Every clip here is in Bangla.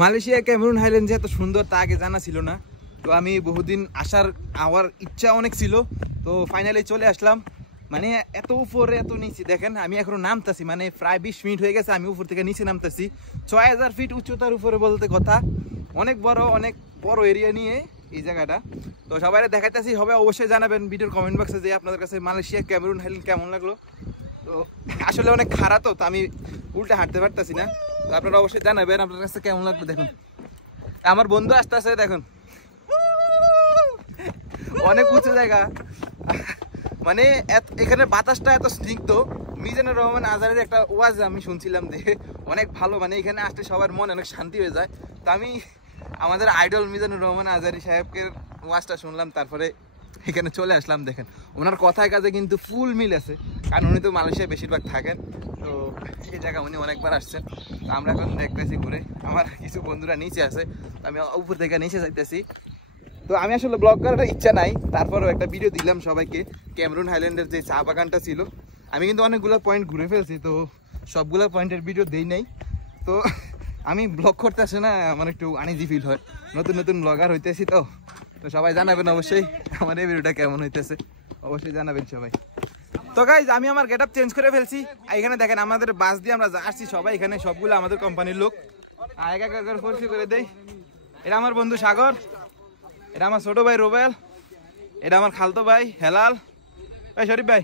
মালয়েশিয়া ক্যামেরুন হাইল্যান্ড যে এত সুন্দর তা আগে জানা ছিল না। তো আমি বহুদিন আমার ইচ্ছা অনেক ছিল, তো ফাইনালি চলে আসলাম। মানে এত উপরে এত নিচে দেখেন, আমি এখনো নামতেছি, মানে প্রায় 20 মিনিট হয়ে গেছে আমি উপর থেকে নিচে নামতেছি। 6000 ফিট উচ্চতার উপরে বলতে কথা, অনেক বড় এরিয়া নিয়ে এই জায়গাটা। তো সবাই দেখাইতেছি, হবে অবশ্যই জানাবেন ভিডিওর কমেন্ট বক্সে যে আপনাদের কাছে মালয়েশিয়া ক্যামেরুন হাইল্যান্ড কেমন লাগলো। তো আসলে অনেক খারাপ, তো আমি উল্টে হাঁটতে পারতেছি না, তো আপনারা অবশ্যই জানাবেন আপনার কাছে কেমন লাগলো। দেখুন আমার বন্ধু আসতে আসে, দেখুন অনেক উঁচু জায়গা, মানে এখানে বাতাসটা এত স্নিগ্ধ। মিজানুর রহমান আজহারের একটা ওয়াজ আমি শুনছিলাম যে অনেক ভালো, মানে এখানে আসলে সবার মন অনেক শান্তি হয়ে যায়। তো আমি আমাদের আইডল মিজানুর রহমান আজহারি সাহেবকে ওয়াজটা শুনলাম, তারপরে এখানে চলে আসলাম। দেখেন ওনার কথায় কাজে কিন্তু ফুল মিল আছে, কারণ উনি তো মালয়েশিয়ায় বেশিরভাগ থাকেন। তো এই জায়গা উনি অনেকবার আসছেন। তো আমরা এখন দেখতেছি ঘুরে, আমার কিছু বন্ধুরা নিচে আছে, আমি উপর থেকে নিচে যাইতেছি। তো আমি আসলে ব্লগ করার ইচ্ছা নাই, তারপরেও একটা ভিডিও দিলাম সবাইকে। ক্যামেরুন হাইল্যান্ডের যে চা বাগানটা ছিল, আমি কিন্তু অনেকগুলো পয়েন্ট ঘুরে ফেলছি, তো সবগুলো পয়েন্টের ভিডিও দেই নাই। তো আমি ব্লগ করতে আসে না, আমার একটু আনইজি ফিল হয়, নতুন নতুন ব্লগার হইতেছি। তো সবাই জানাবেন অবশ্যই আমার এই ভিডিওটা কেমন হইতেছে, অবশ্যই জানাবেন সবাই। তো গাইজ আমি আমার গেটআপ চেঞ্জ করে ফেলছি। এখানে দেখেন আমাদের বাস দিয়ে আমরা আসছি সবাই, এখানে সবগুলো আমাদের কোম্পানির লোক। এক এক করে পরিচয় করে দেই। এটা আমার বন্ধু সাগর, এটা আমার ছোট ভাই রুবেল, এটা আমার খালতো ভাই হেলাল। ভাই শরীফ ভাই,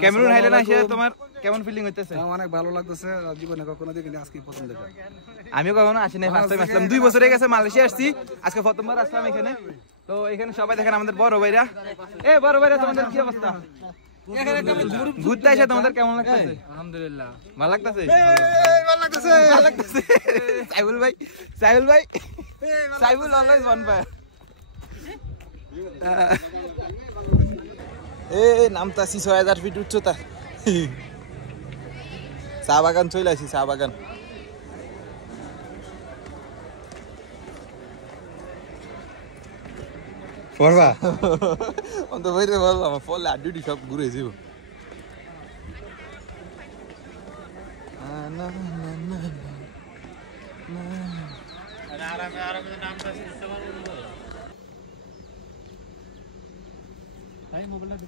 ক্যামেরুন হাইল্যান্ড এসে তোমার কেমন ফিলিং হইতেছে? অনেক ভালো লাগতেছে, জীবনে কখনো দেখিনি, আজকে প্রথম দেখা। আমিও কখনো আসি নাই, ফার্স্ট টাইম আসলাম। 2 বছর হয়ে গেছে মালয়েশিয়া আসছি, আজকে প্রথমবার আসলাম এখানে। তো এখানে সবাই দেখেন আমাদের বড় ভাইরা। বড় ভাইরা তোমাদের কি অবস্থা? ঘুরতে এসে তোমাদের কেমন লাগতেছে? আলহামদুলিল্লাহ ভালো লাগতেছে। সাইবুল ভাই অলওয়েজ ওয়ান ফায়ার। নামতাছি 6000 ফিট উচ্চতা, চা বাগান চলে আসি, চা বাগান। পড়বা অন্ত বইতে বললাম ফলে আড্ডি সব ঘুরে যাব। মোবাইলটা